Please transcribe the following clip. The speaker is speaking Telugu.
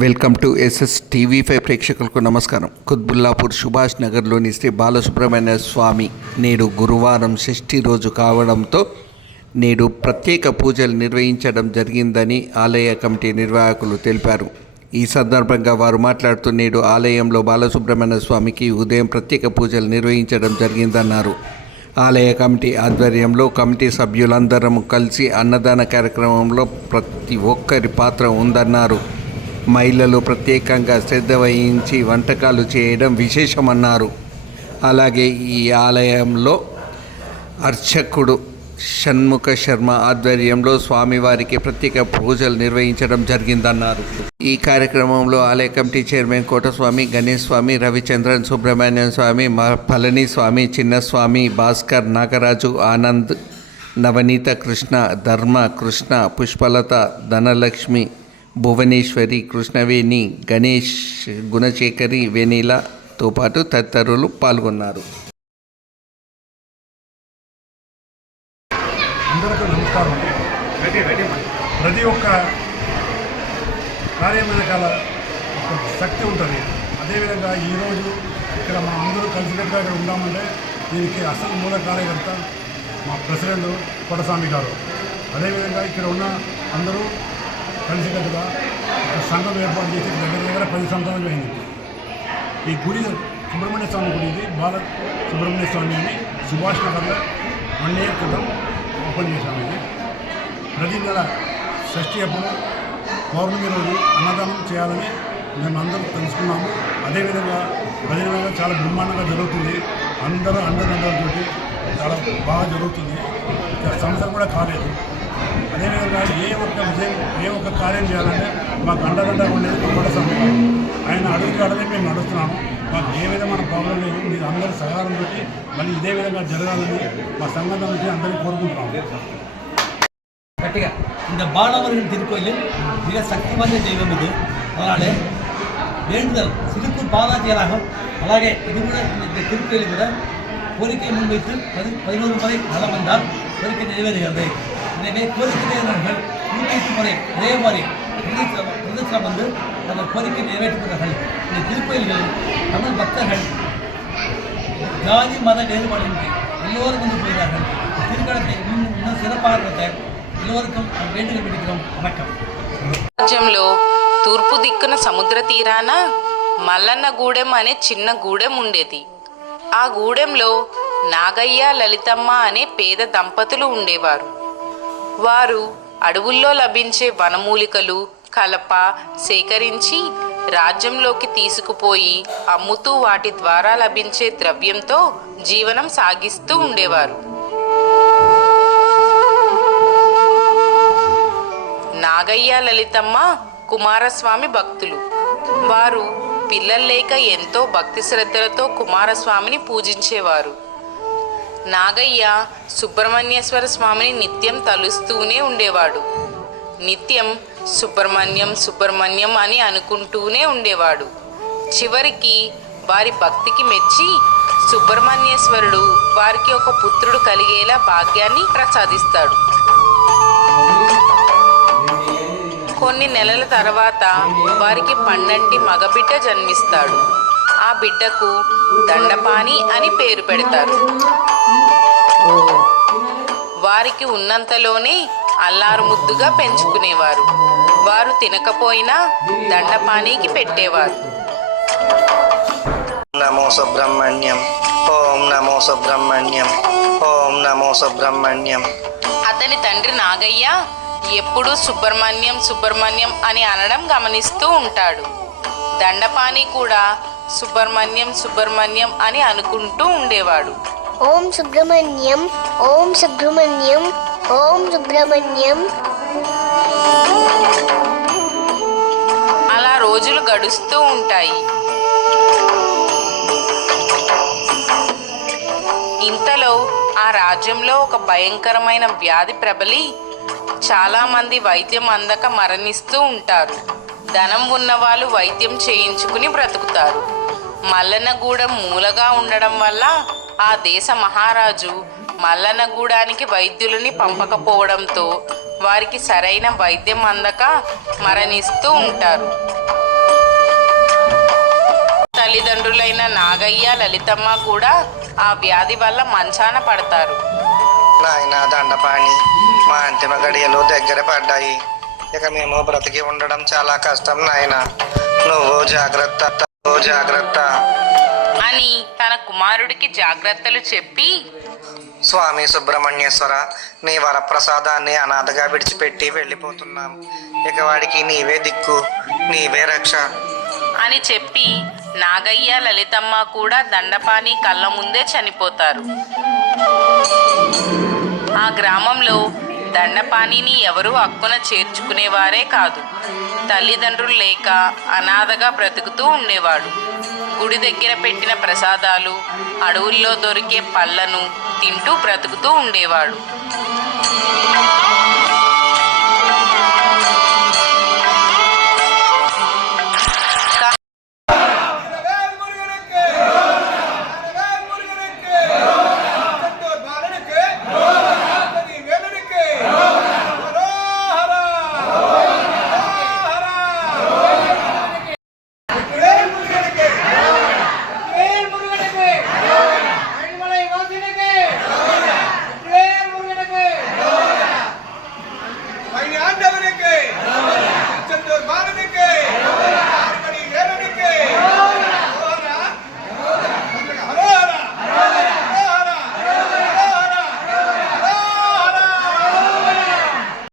Welcome to SS TV five ప్రేక్షకులకు నమస్కారం. కుత్బుల్లాపూర్ సుభాష్ నగర్లోని శ్రీ బాలసుబ్రహ్మణ్య స్వామి నేడు గురువారం షష్ఠి రోజు కావడంతో నేడు ప్రత్యేక పూజలు నిర్వహించడం జరిగిందని ఆలయ కమిటీ నిర్వాహకులు తెలిపారు. ఈ సందర్భంగా వారు మాట్లాడుతూ నేడు ఆలయంలో బాలసుబ్రహ్మణ్య స్వామికి ఉదయం ప్రత్యేక పూజలు నిర్వహించడం జరిగిందన్నారు. ఆలయ కమిటీ ఆధ్వర్యంలో కమిటీ సభ్యులందరం కలిసి అన్నదాన కార్యక్రమంలో ప్రతి ఒక్కరి పాత్ర ఉందన్నారు. మహిళలు ప్రత్యేకంగా శ్రద్ధ వహించి వంటకాలు చేయడం విశేషమన్నారు. అలాగే ఈ ఆలయంలో అర్చకుడు షణ్ముఖ శర్మ ఆధ్వర్యంలో స్వామివారికి ప్రత్యేక పూజలు నిర్వహించడం జరిగిందన్నారు. ఈ కార్యక్రమంలో ఆలయ కమిటీ చైర్మన్ కోటస్వామి గణేష్ స్వామి రవిచంద్రన్ సుబ్రహ్మణ్యం స్వామి మ- పళని స్వామి చిన్నస్వామి భాస్కర్ నాగరాజు ఆనంద్ నవనీత కృష్ణ ధర్మ కృష్ణ పుష్పలత ధనలక్ష్మి భువనేశ్వరి కృష్ణవేణి గణేష్ గుణశేఖరి వెనీలతో పాటు తదితరులు పాల్గొన్నారు. అందరికీ నమస్కారం. ప్రతి ఒక్క కార్యం వెనకాల ఒక శక్తి ఉంటుంది. అదేవిధంగా ఈరోజు ఇక్కడ మా అందరూ కలిసికట్టుగా ఇక్కడ ఉన్నామంటే దీనికి అసలు మూల కార్యకర్త మా ప్రెసిడెంట్ కొడస్వామి గారు. అదేవిధంగా ఇక్కడ ఉన్న అందరూ కలిసికట్టుగా సంఘం ఏర్పాటు చేసి దగ్గర దగ్గర పది సంవత్సరాలు అయింది. ఈ గుడి సుబ్రహ్మణ్య స్వామి గుడి ఇది. బాల సుబ్రహ్మణ్య స్వామి అని సుభాష్ నగర్లో వన్ ఇయర్ క్రితం ఓపెన్ చేశాము ఇది. ప్రతి నెల షష్ఠి అప్పుడు పౌర్ణమి రోజు అన్నదానం చేయాలని మేము అందరం తెలుసుకున్నాము. అదేవిధంగా ప్రతి చాలా బ్రహ్మాండంగా జరుగుతుంది. అందరూ అండదండలతోటి చాలా బాగా జరుగుతుంది. సంవత్సరం కూడా కాలేదు. అదేవిధంగా ఏ ఒక్క విజయం ఏ ఒక్క కార్యం చేయాలంటే మాకు అండదండ ఉండేది కుమ్మడ సమయం ఆయన అడుగు అడిగి మేము నడుస్తున్నాము మాకు ఏ విధమైన ప్రాబ్లం లేదు మీరు అందరి సహకారం పెట్టి మళ్ళీ ఇదే విధంగా జరగాలని మా సంఘం నుంచి అందరినీ కోరుకుంటున్నాము கட்டிக இந்த பாலவர்கள் திருக்கோயிலில் மிக சக்தி வாய்ந்த தெய்வம் இது அதனாலே வேண்டுதல் சிறுக்கூர் பாதாஜியராகும் అలాగే ఇది కూడా இந்த திருக்கோயில் கூட கோரிக்கை முன்வைத்து பதி பதினோரு முறை நலம் வந்தால் கோரிக்கை நிறைவேறுகிறது எனவே கோரிக்கை நிறைவேறவர்கள் நூற்றி எட்டு முறை அதே மாதிரி பிரதேசம் பிரதேசம் வந்து அந்த கோரிக்கை நிறைவேற்றுகிறார்கள் இந்த திருக்கோயில்களில் தமிழ் பக்தர்கள் ஜாதி மத வேறுபாடின்றி எல்லோரும் வந்து போகிறார்கள் திருக்கணத்தை இன்னும் இன்னும் சிறப்பாக நடத்த எல்லோருக்கும் வேண்டுதல் விடுக்கிறோம் வணக்கம் రాజ్యంలో తూర్పు దిక్కున సముద్ర తీరాన మల్లన్నగూడెం అనే చిన్న గూడెం ఉండేది ఆ గూడెంలో నాగయ్య లలితమ్మ అనే పేద దంపతులు ఉండేవారు వారు అడవుల్లో లభించే వనమూలికలు కలప సేకరించి రాజ్యంలోకి తీసుకుపోయి అమ్ముతూ వాటి ద్వారా లభించే ద్రవ్యంతో జీవనం సాగిస్తూ ఉండేవారు. నాగయ్య లలితమ్మ కుమారస్వామి భక్తులు. వారు పిల్లలు లేక ఎంతో భక్తి శ్రద్ధలతో కుమారస్వామిని పూజించేవారు. నాగయ్య సుబ్రహ్మణ్యేశ్వర స్వామిని నిత్యం తలుస్తూనే ఉండేవాడు. నిత్యం సుబ్రహ్మణ్యం సుబ్రహ్మణ్యం అని అనుకుంటూనే ఉండేవాడు. చివరికి వారి భక్తికి మెచ్చి సుబ్రహ్మణ్యేశ్వరుడు వారికి ఒక పుత్రుడు కలిగేలా భాగ్యాన్ని ప్రసాదిస్తాడు. కొన్ని నెలల తర్వాత వారికి పన్నెండి మగబిడ్డ జన్మిస్తాడు. ఆ బిడ్డకు దండపాని అని పేరు పెడతారు. వారికి ఉన్నంతలోనే అల్లారు ముద్దుగా పెంచుకునేవారు. వారు తినకపోయినా దండపానీకి పెట్టేవారు. నమో సుబ్రహ్మణ్యం. ఓం నమో సుబ్రహ్మణ్యం. ఓం నమో సుబ్రహ్మణ్యం. అతని తండ్రి నాగయ్య ఎప్పుడూ సుబ్రహ్మణ్యం సుబ్రహ్మణ్యం అని అనడం గమనిస్తూ ఉంటాడు. దండపాని కూడా సుబ్రహ్మణ్యం సుబ్రహ్మణ్యం అని అనుకుంటూ ఉండేవాడు. ఓం సుబ్రహ్మణ్యం ఓం సుబ్రహ్మణ్యం ఓం సుబ్రహ్మణ్యం. అలా రోజులు గడుస్తూ ఉంటాయి. ఇంతలో ఆ రాజ్యంలో ఒక భయంకరమైన వ్యాధి ప్రబలి చాలామంది వైద్యం అందక మరణిస్తూ ఉంటారు. ధనం ఉన్నవాళ్ళు వైద్యం చేయించుకుని బ్రతుకుతారు. మల్లనగూడెం మూలగా ఉండడం వల్ల ఆ దేశ మహారాజు మల్లనగూడానికి వైద్యులని పంపకపోవడంతో వారికి సరైన వైద్యం అందక మరణిస్తూ ఉంటారు. తల్లిదండ్రులైన నాగయ్య లలితమ్మ కూడా ఆ వ్యాధి వల్ల మంచాన పడతారు. నాయన దండపాణి మా అంతిమ గడియలు దగ్గర పడ్డాయి. ఇక మేము బ్రతికి ఉండడం చాలా కష్టం నాయన. నువ్వు జాగ్రత్త జాగ్రత్త. అని తన కుమారుడికి జాగ్రత్తలు చెప్పి స్వామి సుబ్రహ్మణ్యేశ్వర నీ వరప్రసాదాన్ని అనాథగా విడిచిపెట్టి వెళ్ళిపోతున్నాం. ఇక వాడికి నీవే దిక్కు నీవే రక్ష. అని చెప్పి నాగయ్య లలితమ్మ కూడా దండపాని కళ్ళ ముందే చనిపోతారు. ఆ గ్రామంలో దండపాణిని ఎవరూ అక్కున చేర్చుకునేవారే కాదు. తల్లిదండ్రులు లేక అనాథగా బ్రతుకుతూ ఉండేవాడు. గుడి దగ్గర పెట్టిన ప్రసాదాలు అడవుల్లో దొరికే పళ్ళను తింటూ బ్రతుకుతూ ఉండేవాడు.